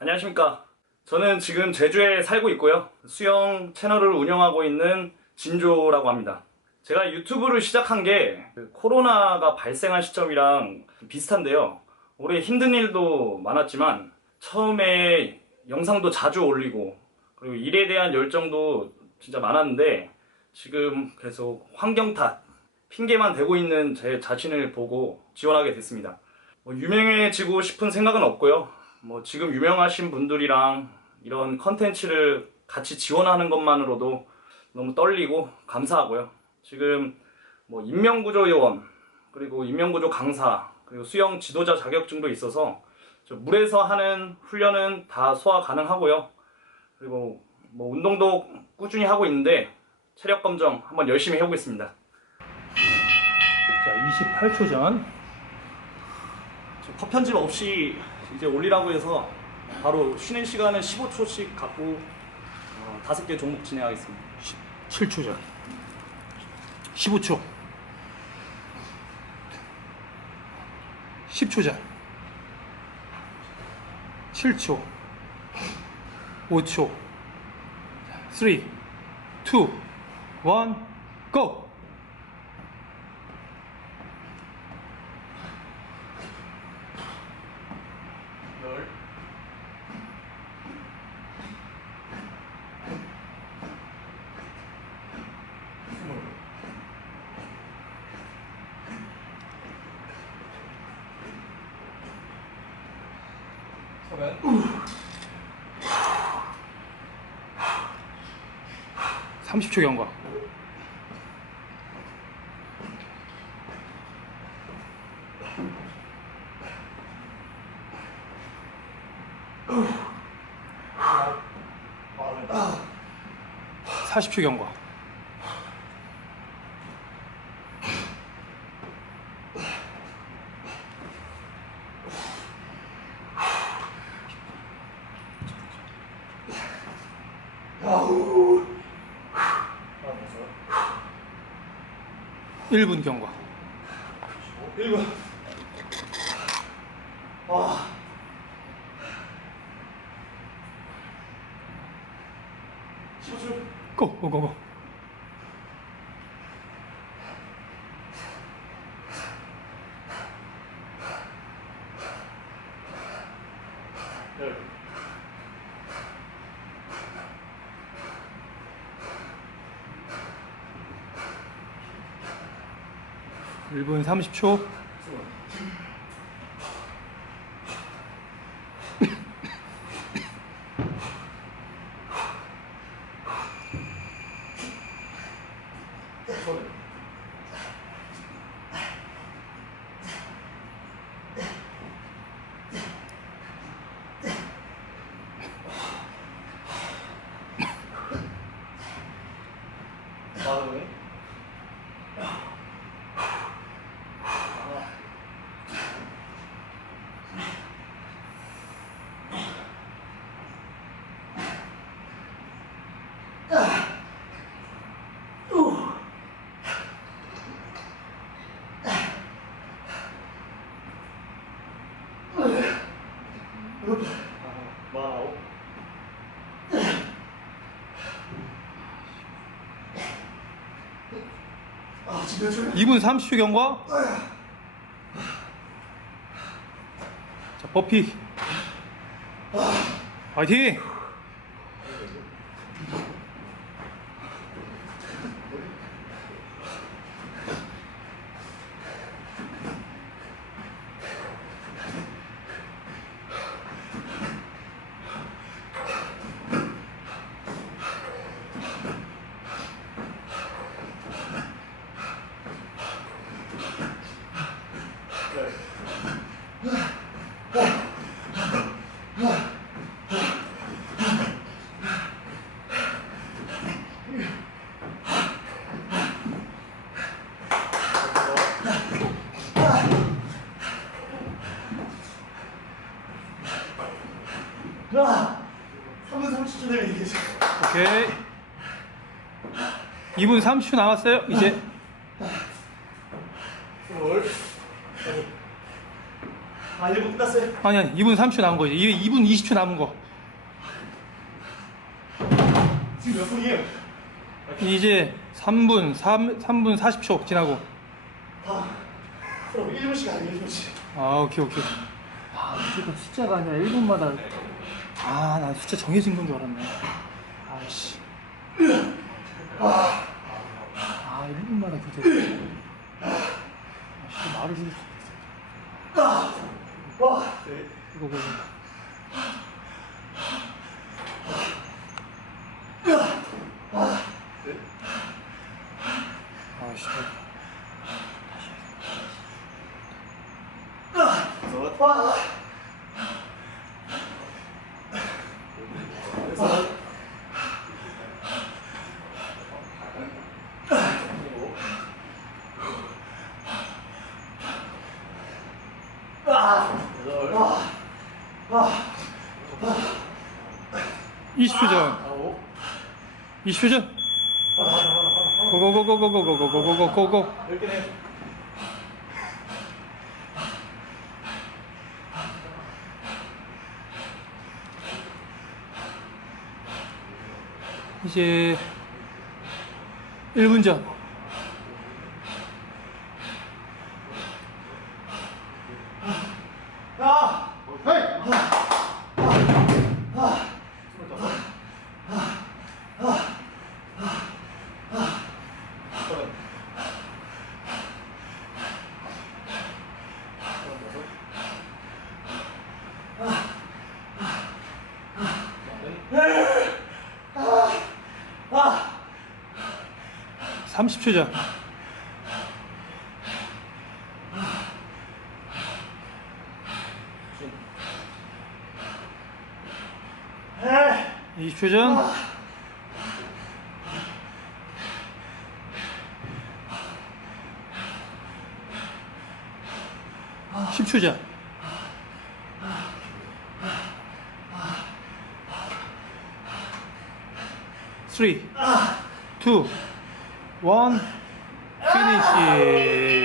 안녕하십니까. 저는 지금 제주에 살고 있고요. 수영 채널을 운영하고 있는 진조라고 합니다. 제가 유튜브를 시작한 게그 코로나가 발생한 시점이랑 비슷한데요. 올해 힘든 일도 많았지만 처음에 영상도 자주 올리고 그리고 일에 대한 열정도 진짜 많았는데 지금 계속 환경 탓, 핑계만 대고 있는 제 자신을 보고 지원하게 됐습니다. 뭐 유명해지고 싶은 생각은 없고요. 뭐 지금 유명하신 분들이랑 이런 컨텐츠를 같이 지원하는 것만으로도 너무 떨리고 감사하고요. 지금 뭐 인명구조 요원 그리고 인명구조 강사 그리고 수영 지도자 자격증도 있어서 저 물에서 하는 훈련은 다 소화 가능하고요. 그리고 뭐 운동도 꾸준히 하고 있는데 체력 검정 한번 열심히 해보겠습니다. 자, 28초 전. 컷 편집 없이 이제 올리라고 해서 바로 쉬는 시간은 15초씩 갖고 어, 다섯 개 종목 진행하겠습니다. 7초 전. 15초. 10초 전. 7초. 5초. 3 2 1 GO! 30초 경과. 사십 초 경과 일분 경과 1분. 와. 고! 고! 고! 고! 1분 30초. 마흔아홉. 아, 지금 몇 초야? 2분 30초 경과. 자, 버피. 화이팅! 야! 3분 30초 되면 이게 오케이. 2분 30초 남았어요. 이제 월 아 1분 끝났어요? 아니 아니 2분 30초 남은 거지. 이게 2분 20초 남은 거. 지금 몇 분이에요? 이제 3분 3, 3분 40초 지나고. 다 그럼 1분씩 아니에요 1분씩 아 오케이 오케이. 아 무조건 숫자가 아니라 1분마다. 아 나 숫자 정해진 건 줄 알았네. 아씨. 아. 1분마다 그대 아씨 말을 좀 와 이거 보고 아 씨 와. 이 20초 전 20초 전 고고고고고고고고고고고고 몇 개네? 이제 1분 전 30초 전 헤이! 20초 전 10초 전 three, two, one, finish.